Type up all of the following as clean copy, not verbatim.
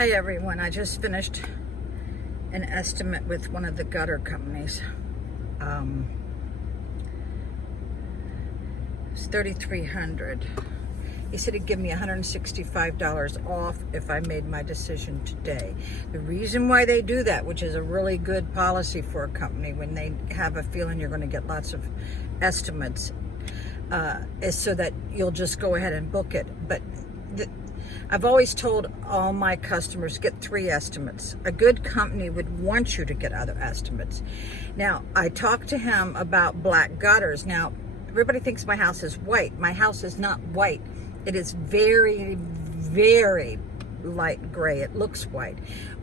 Hi everyone, I just finished an estimate with one of the gutter companies. It's $3,300. He said he'd give me $165 off if I made my decision today. The reason why they do that, which is a really good policy for a company when they have a feeling you're going to get lots of estimates, is so that you'll just go ahead and book it. But I've always told all my customers, get 3 estimates. A good company would want you to get other estimates. Now, I talked to him about black gutters. Now, everybody thinks my house is white. My house is not white. It is very, very light gray. It looks white.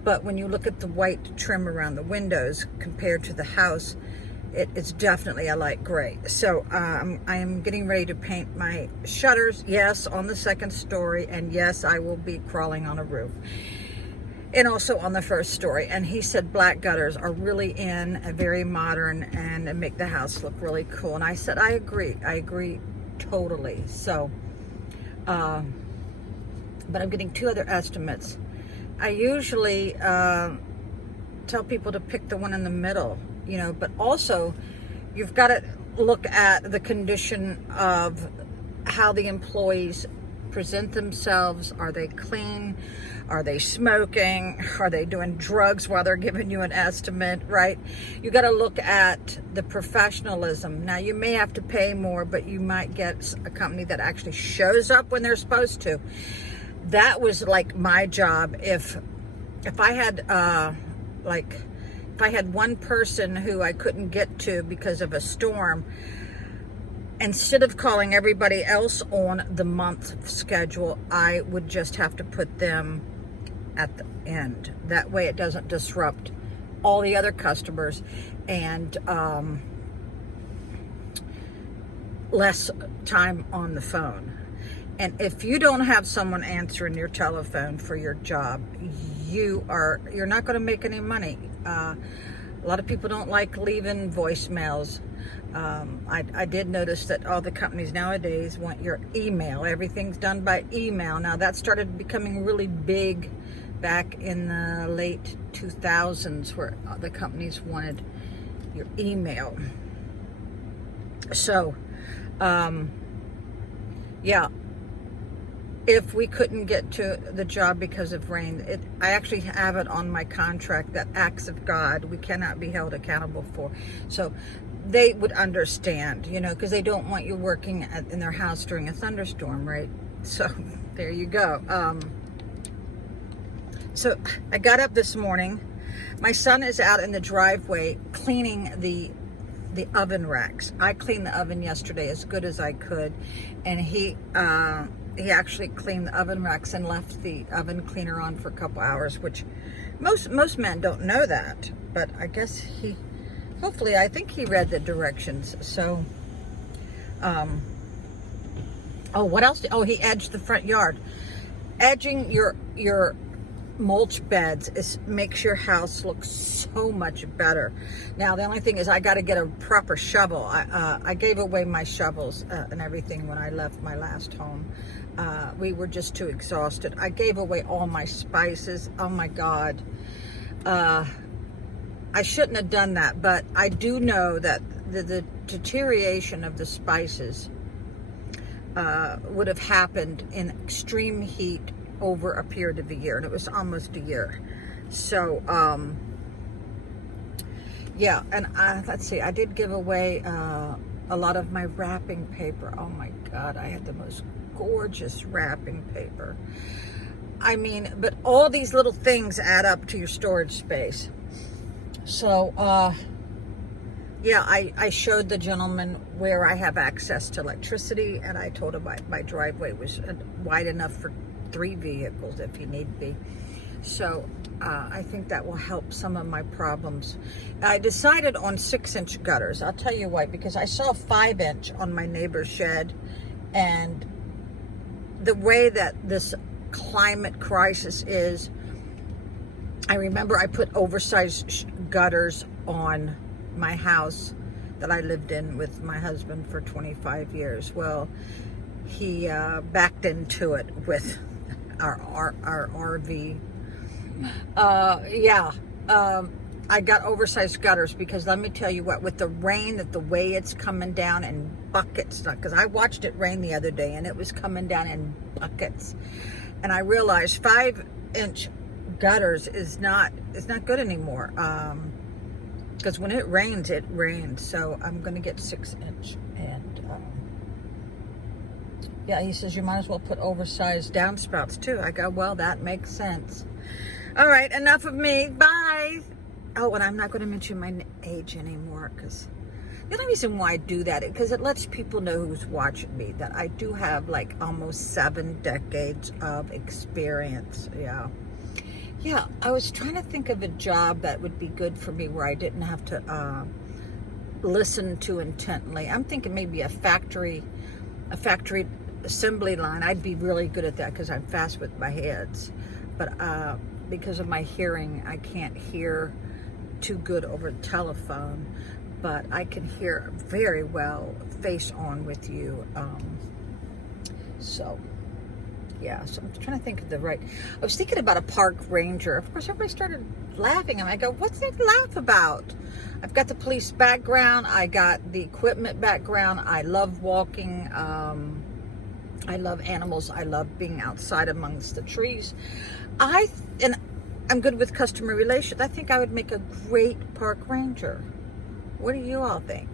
But when you look at the white trim around the windows compared to the house, it's definitely a light gray. So I am getting ready to paint my shutters, yes, on the 2nd story, and yes, I will be crawling on a roof, and also on the 1st story. And he said black gutters are really in, and very modern, and make the house look really cool. And I said, I agree totally. So but I'm getting 2 other estimates. I usually tell people to pick the one in the middle, you know, but also you've got to look at the condition of how the employees present themselves. Are they clean? Are they smoking? Are they doing drugs while they're giving you an estimate, right? You got to look at the professionalism. Now, you may have to pay more, but you might get a company that actually shows up when they're supposed to. That was like my job. If I had if I had one person who I couldn't get to because of a storm, instead of calling everybody else on the month schedule, I would just have to put them at the end. That way it doesn't disrupt all the other customers, and less time on the phone. And if you don't have someone answering your telephone for your job, you're not going to make any money. A lot of people don't like leaving voicemails. I did notice that all the companies nowadays want your email. Everything's done by email. Now, that started becoming really big back in the late 2000s, where the companies wanted your email. So, yeah. If we couldn't get to the job because of rain, I actually have it on my contract that acts of God we cannot be held accountable for. So they would understand, you know, because they don't want you working in their house during a thunderstorm, right? So there you go. So I got up this morning. My son is out in the driveway cleaning the oven racks. I cleaned the oven yesterday as good as I could, and he actually cleaned the oven racks and left the oven cleaner on for a couple hours, which most men don't know that, but I guess I think he read the directions. So, what else? He edged the front yard. Edging your mulch beds makes your house look so much better. Now, the only thing is I got to get a proper shovel. I gave away my shovels and everything when I left my last home. We were just too exhausted. I gave away all my spices. Oh my God. I shouldn't have done that, but I do know that the deterioration of the spices would have happened in extreme heat over a period of a year, and it was almost a year. So yeah, and let's see, I did give away a lot of my wrapping paper. Oh my God, I had the most gorgeous wrapping paper. I mean, but all these little things add up to your storage space. So yeah, I showed the gentleman where I have access to electricity, and I told him my driveway was wide enough for 3 vehicles if you need be. So I think that will help some of my problems. I decided on 6-inch gutters. I'll tell you why, because I saw 5-inch on my neighbor's shed, and the way that this climate crisis is, I remember I put oversized gutters on my house that I lived in with my husband for 25 years. Well, he backed into it with our RV Yeah. I got oversized gutters because let me tell you what, with the rain, that the way it's coming down in buckets, because I watched it rain the other day and it was coming down in buckets, and I realized 5-inch gutters is not good anymore. Because when it rains, so I'm gonna get 6-inch. And yeah, he says you might as well put oversized downspouts too. I go, well, that makes sense. All right, enough of me. Bye. Oh, and I'm not going to mention my age anymore, because the only reason why I do that is because it lets people know who's watching me that I do have like almost 7 decades of experience. Yeah, I was trying to think of a job that would be good for me where I didn't have to listen to intently. I'm thinking maybe a factory assembly line. I'd be really good at that because I'm fast with my heads. But because of my hearing, I can't hear too good over the telephone, but I can hear very well face on with you. So yeah, so I'm trying to think of I was thinking about a park ranger. Of course, everybody started laughing, and I go, what's there to laugh about? I've got the police background, I got the equipment background, I love walking, I love animals, I love being outside amongst the trees. And I'm good with customer relations. I think I would make a great park ranger. What do you all think?